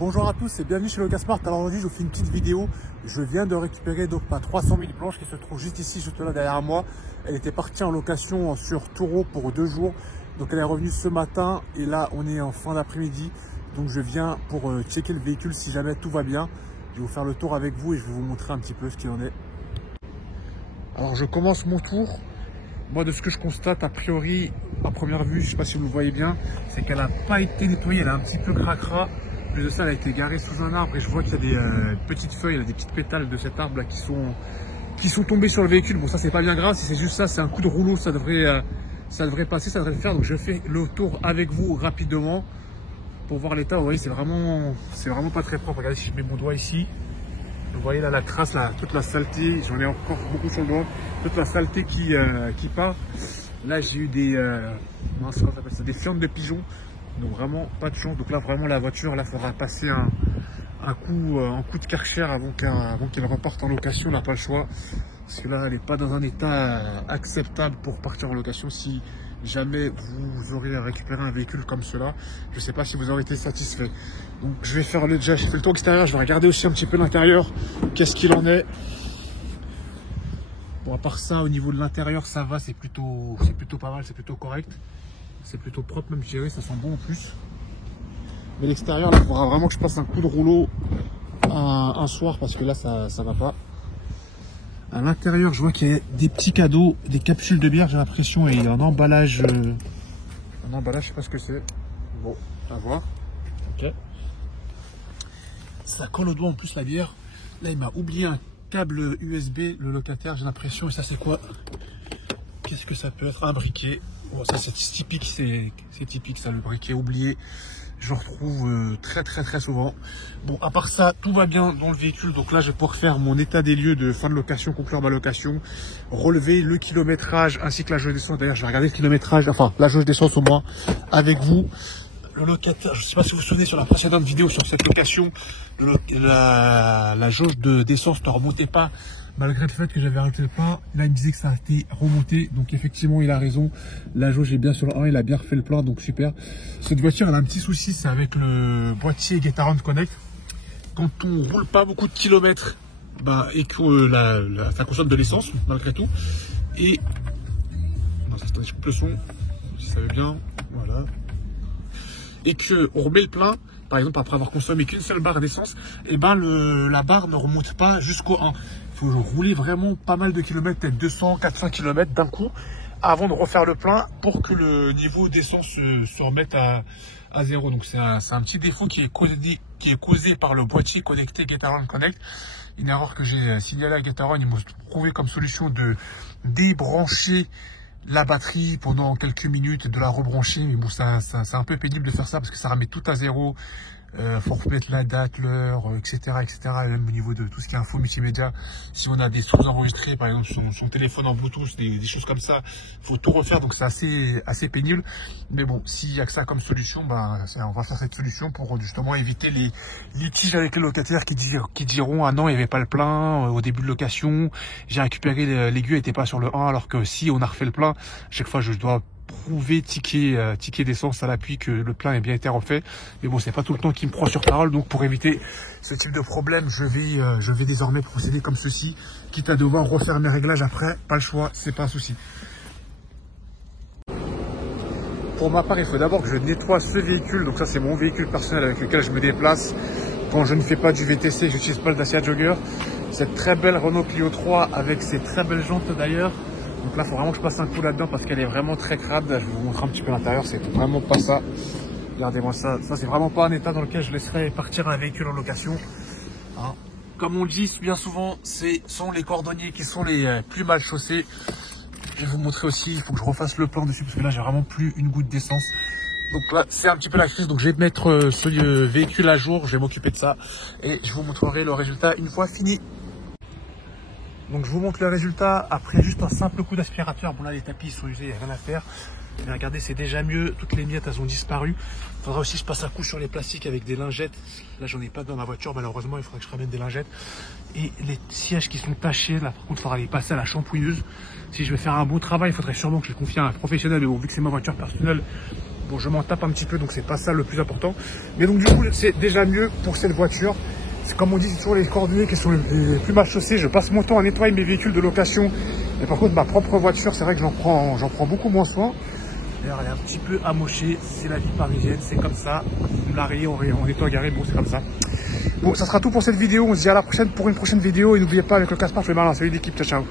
Bonjour à tous et bienvenue chez Locasmart. Alors aujourd'hui je vous fais une petite vidéo. Je viens de récupérer donc ma 300 000 blanches qui se trouve juste ici, juste là derrière moi. Elle était partie en location sur Taureau pour 2 jours. Donc elle est revenue ce matin et là on est en fin d'après-midi. Donc je viens pour checker le véhicule si jamais tout va bien. Je vais vous faire le tour avec vous et je vais vous montrer un petit peu ce qu'il en est. Alors je commence mon tour. Moi de ce que je constate a priori à première vue, je ne sais pas si vous le voyez bien, c'est qu'elle n'a pas été nettoyée, elle est un petit peu cracra. Plus de ça, elle a été garée sous un arbre et je vois qu'il y a des petites feuilles, des petites pétales de cet arbre là qui sont tombées sur le véhicule. Bon, ça c'est pas bien grave, si c'est juste ça, c'est un coup de rouleau, ça devrait passer, ça devrait le faire. Donc je fais le tour avec vous rapidement pour voir l'état. Vous voyez, c'est vraiment pas très propre. Regardez si je mets mon doigt ici. Vous voyez là la trace, là, toute la saleté, j'en ai encore beaucoup sur le doigt, toute la saleté qui part. Là j'ai eu des fientes de pigeons. Donc vraiment pas de chance. Donc là vraiment la voiture là faudra passer un coup de Karcher avant qu'elle reparte en location. On n'a pas le choix parce que là elle n'est pas dans un état acceptable pour partir en location. Si jamais vous aurez récupéré un véhicule comme cela, je ne sais pas si vous aurez été satisfait. Donc je vais faire déjà, j'ai fait le tour extérieur, je vais regarder aussi un petit peu l'intérieur, qu'est-ce qu'il en est. Bon, à part ça, au niveau de l'intérieur ça va, c'est plutôt pas mal, c'est plutôt correct. C'est plutôt propre même, je dirais, ça sent bon en plus. Mais l'extérieur, là, il faudra vraiment que je passe un coup de rouleau un soir parce que là, ça va pas. À l'intérieur, je vois qu'il y a des petits cadeaux, des capsules de bière, j'ai l'impression, et un emballage. Je sais pas ce que c'est. Bon, à voir. Ok. Ça colle au doigt en plus la bière. Là, il m'a oublié un câble USB, le locataire, j'ai l'impression. Et ça, c'est quoi? Qu'est-ce que ça peut être? Un briquet. Bon, ça c'est typique, c'est typique ça, le briquet oublié. Je le retrouve très souvent. Bon, à part ça, tout va bien dans le véhicule. Donc là, je vais pouvoir faire mon état des lieux de fin de location, conclure ma location, relever le kilométrage ainsi que la jauge d'essence. D'ailleurs, je vais regarder le kilométrage, enfin la jauge d'essence au moins avec vous. Le locataire, je ne sais pas si vous vous souvenez sur la précédente vidéo sur cette location, la jauge d'essence ne remontait pas. Malgré le fait que j'avais arrêté le plein, là il me disait que ça a été remonté. Donc effectivement il a raison. La jauge est bien sur le 1, il a bien refait le plein, donc super. Cette voiture elle a un petit souci, c'est avec le boîtier Get Around Connect. Quand on roule pas beaucoup de kilomètres, et que ça consomme de l'essence malgré tout. Et non, ça je coupe le son, si ça veut bien, voilà. Et que on remet le plein, par exemple après avoir consommé qu'une seule barre d'essence, et la barre ne remonte pas jusqu'au 1. Il faut rouler vraiment pas mal de kilomètres, peut-être 200-400 km d'un coup, avant de refaire le plein pour que le niveau d'essence se remette à zéro. Donc c'est un petit défaut qui est causé par le boîtier connecté Get Around Connect. Une erreur que j'ai signalée à Get Around, ils m'ont trouvé comme solution de débrancher la batterie pendant quelques minutes, de la rebrancher. Mais bon, c'est un peu pénible de faire ça parce que ça remet tout à zéro. Faut remettre la date, l'heure, etc., etc. Et même au niveau de tout ce qui est info multimédia, si on a des sources enregistrées, par exemple son téléphone en Bluetooth, des choses comme ça, faut tout refaire. Donc c'est assez pénible. Mais bon, s'il y a que ça comme solution, on va faire cette solution pour justement éviter les litiges avec les locataires qui diront ah non, il n'y avait pas le plein au début de location. J'ai récupéré l'aiguille, n'était pas sur le 1, alors que si on a refait le plein, chaque fois je dois prouver ticket d'essence à l'appui que le plein ait bien été refait. Mais bon, c'est pas tout le temps qui me prend sur parole, donc pour éviter ce type de problème, je vais désormais procéder comme ceci, quitte à devoir refaire mes réglages après, pas le choix, c'est pas un souci. Pour ma part, il faut d'abord que je nettoie ce véhicule. Donc ça, c'est mon véhicule personnel avec lequel je me déplace quand je ne fais pas du VTC, j'utilise pas le Dacia Jogger. Cette très belle Renault Clio 3 avec ses très belles jantes d'ailleurs. Donc là, il faut vraiment que je passe un coup là-dedans parce qu'elle est vraiment très crade. Je vais vous montrer un petit peu l'intérieur, c'est vraiment pas ça. Regardez-moi ça, c'est vraiment pas un état dans lequel je laisserai partir un véhicule en location. Hein. Comme on le dit bien souvent, ce sont les cordonniers qui sont les plus mal chaussés. Je vais vous montrer aussi, il faut que je refasse le plan dessus parce que là, j'ai vraiment plus une goutte d'essence. Donc là, c'est un petit peu la crise. Donc je vais mettre ce véhicule à jour, je vais m'occuper de ça et je vous montrerai le résultat une fois fini. Donc je vous montre le résultat après juste un simple coup d'aspirateur. Bon là les tapis sont usés, il n'y a rien à faire. Mais regardez, c'est déjà mieux, toutes les miettes elles ont disparu. Il faudra aussi que je passe un coup sur les plastiques avec des lingettes. Là j'en ai pas dans ma voiture malheureusement, il faudra que je ramène des lingettes. Et les sièges qui sont tachés, là par contre il faudra les passer à la shampouilleuse. Si je vais faire un bon travail, il faudrait sûrement que je le confie à un professionnel. Mais bon, vu que c'est ma voiture personnelle, bon je m'en tape un petit peu, donc c'est pas ça le plus important. Mais donc du coup c'est déjà mieux pour cette voiture. Comme on dit, c'est toujours les coordonnées qui sont les plus mal chaussées. Je passe mon temps à nettoyer mes véhicules de location. Mais par contre, ma propre voiture, c'est vrai que j'en prends beaucoup moins soin. D'ailleurs, elle est un petit peu amochée. C'est la vie parisienne, c'est comme ça. On l'a rayé, on nettoie garé, bon, c'est comme ça. Bon, ça sera tout pour cette vidéo. On se dit à la prochaine pour une prochaine vidéo. Et n'oubliez pas, avec le casse-part, je fais malin. Salut l'équipe, ciao, ciao.